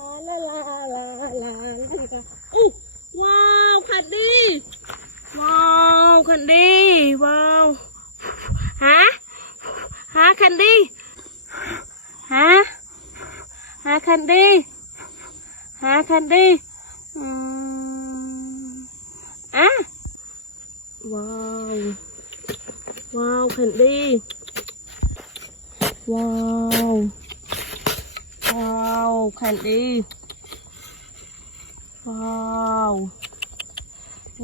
ลาลาลาลาอู้ว้าวคันดีว้าวคันดีว้าวฮะคันดีฮะคันดีคันดีอ่ะว้าวว้าวคันดีว้าวว้าวคันดีว้าว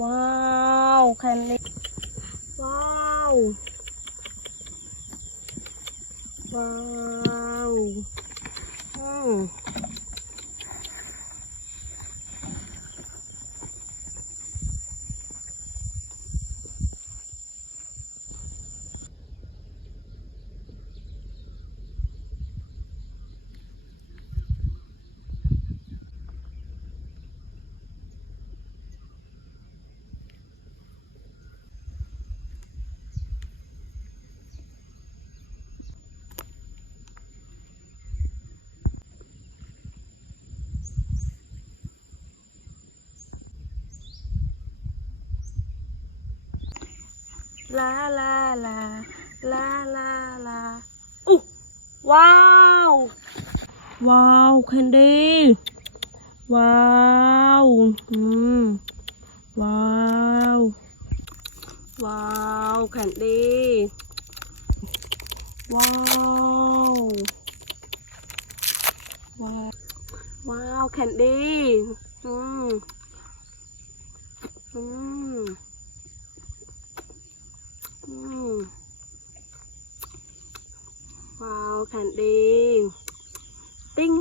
ว้าวคันดีว้าวว้าวลาลาลาลาลาลาอู้ว้าวว้าวแคนดี้ว้าวว้าวว้าวแคนดี้ว้าวว้าวว้าวแคนดี้ว้าวแคนดี้ติ้ง